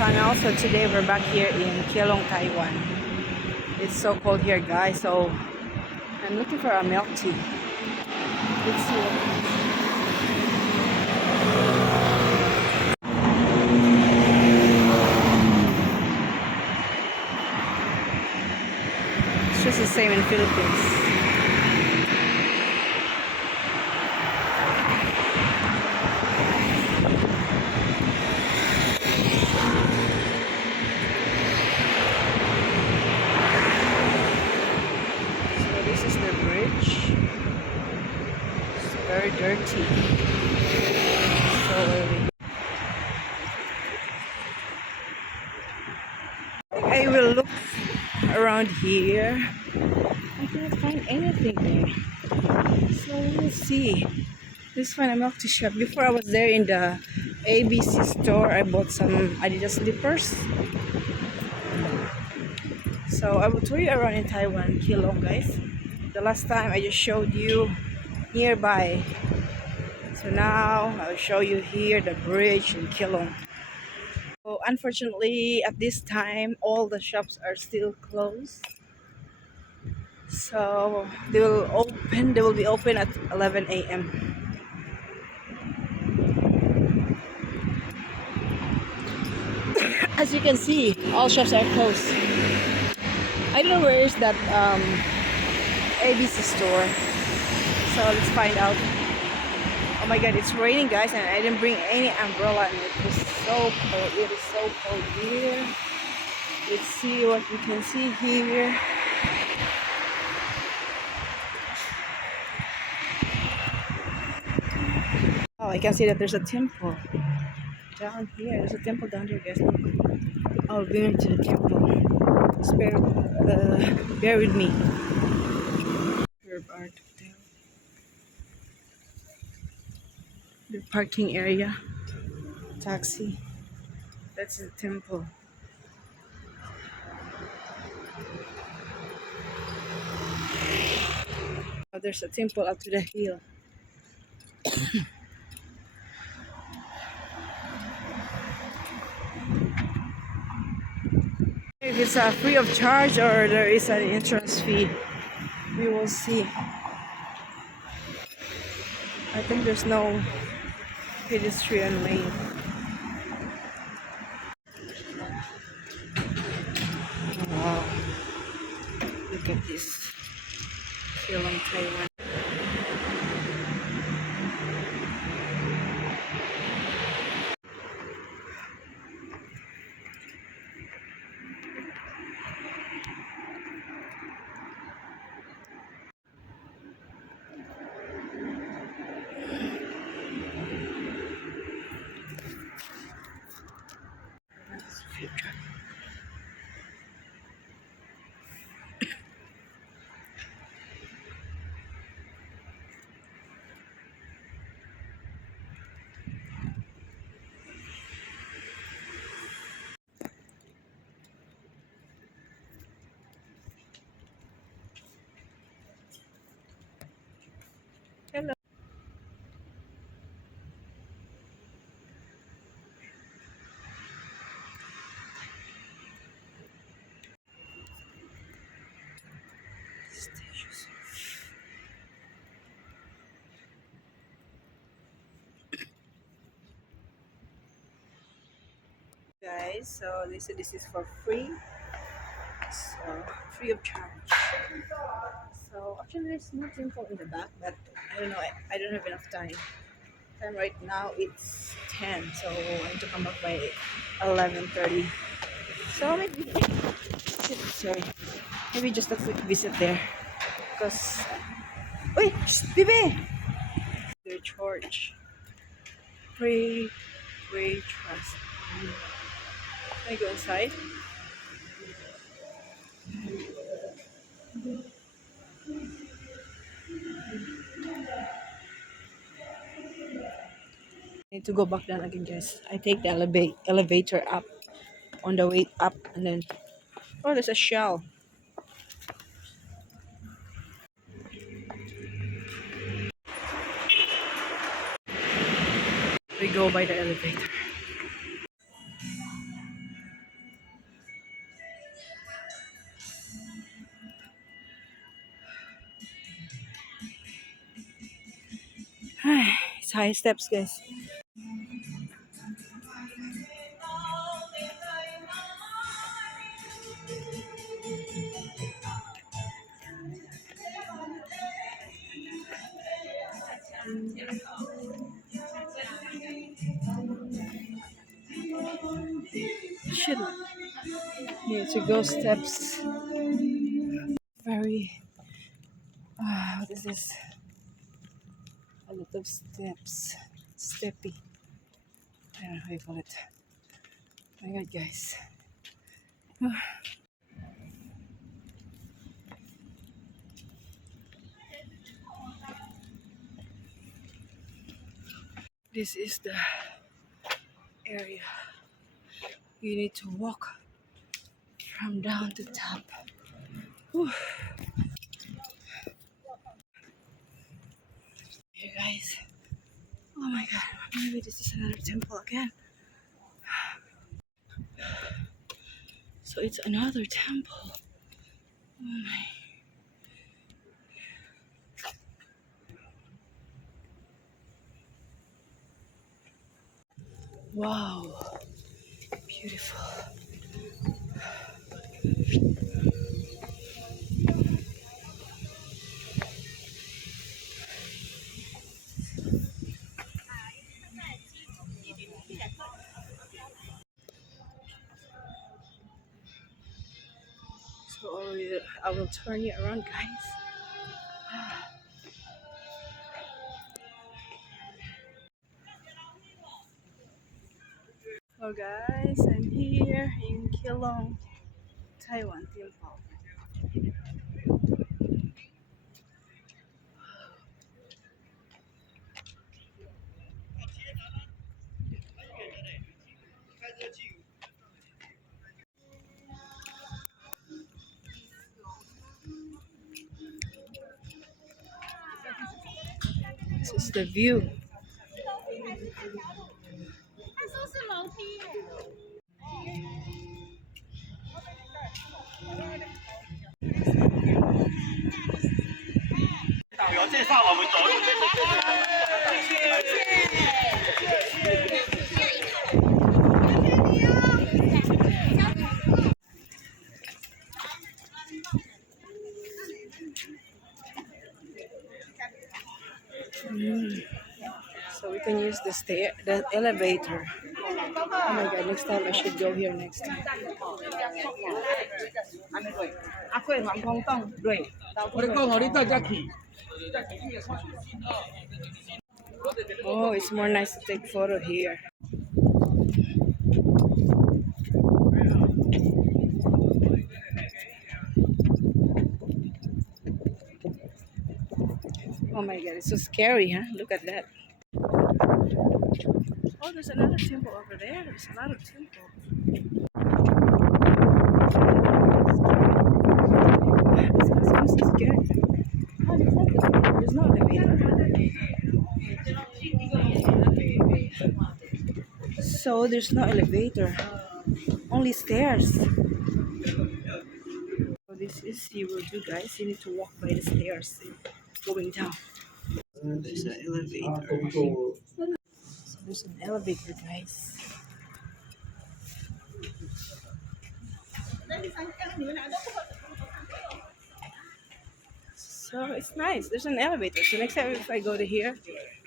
channel. So today we're back here in Keelung, Taiwan. It's so cold here, guys, so I'm looking for a milk tea. Let's see what it's just the same in Philippines. So this is the bridge. It's very dirty. So I will look around here. I cannot find anything there. So let's see. Let's find a milk tea shop. Before I was there in the ABC store, I bought some Adidas slippers. So I will tour you around in Taiwan, Keelung, guys. The last time I just showed you nearby. So now I'll show you here the bridge in Keelung. So unfortunately, at this time, all the shops are still closed. So they will be open at 11 a.m. As you can see, all shops are closed. I don't know where is that ABC store. So let's find out. Oh my god, it's raining, guys, and I didn't bring any umbrella, and it was so cold. It is so cold here. Let's see what we can see here. Oh, I can see that there's a temple down here. There's a temple down here, guys. Look. I'll go into the temple. Just bear with me. Herb Art Hotel. The parking area. Taxi. That's the temple. Oh, there's a temple up to the hill. If it's free of charge or there is an entrance fee, we will see. I think there's no pedestrian lane. Wow. Look at this. Keelung, Taiwan. Hello. Guys, so they said this is for free. So free of charge. So actually there's no temple in the back, but I don't know, I don't have enough time. Right now it's 10, so I need to come back by 11:30. So maybe maybe just a quick visit there. Because wait, Bibi! Their church. Pray trust. Can I go inside? I need to go back down again, guys. I take the elevator up on the way up, and then oh, there's a shell. We go by the elevator. It's high steps, guys. Shit. Need to go steps. Very. What is this? A lot of steps. Steppy. I don't know how you call it. Oh my god, guys. This is the area. You need to walk from down to top. Whew. Here, guys. Oh my god. Maybe this is another temple again. So it's another temple. Oh my. Wow. Beautiful. So I will turn you around, guys. So guys, I'm here in Keelung, Taiwan temple. This is the view. So we can use the elevator. Oh my god, next time I should go here next time. Oh, it's more nice to take photo here. Oh my god, it's so scary, huh? Look at that. Oh, there's another temple over there. There's a lot of temples. I'm so scared. Oh, there's no elevator. So there's no elevator. Only stairs. So this is you will do, guys. You need to walk by the stairs going down. So there's an elevator. So there's an elevator, guys. So it's nice. There's an elevator. So next time if I go to here,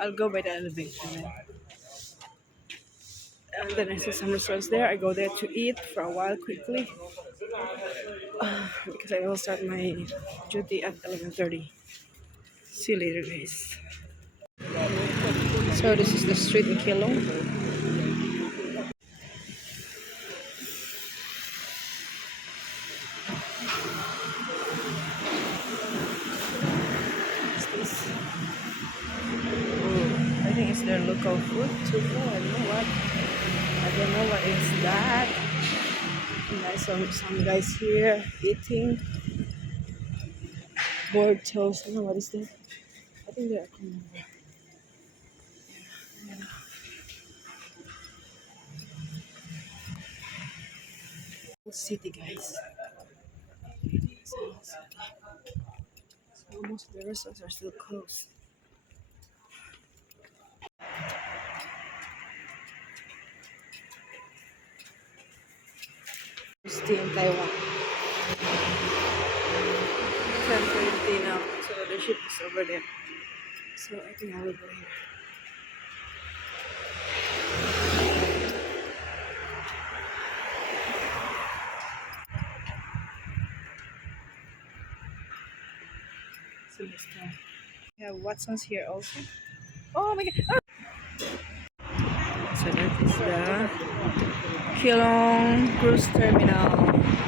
I'll go by the elevator. And then I see some restaurants there. I go there to eat for a while quickly. Because I will start my duty at 11:30. See you later, guys. So this is the street in Keelung. I think it's their local food too. I don't know what is that. And I saw some guys here eating boiled toast. I don't know what is that. I think they're city, guys. So almost the restaurants are still closed. city in Taiwan. 10:20 now, so the ship is over there. So I think I will go here. So this time. We have Watson's here also. Oh my god! Ah! So that is the Keelung cruise terminal.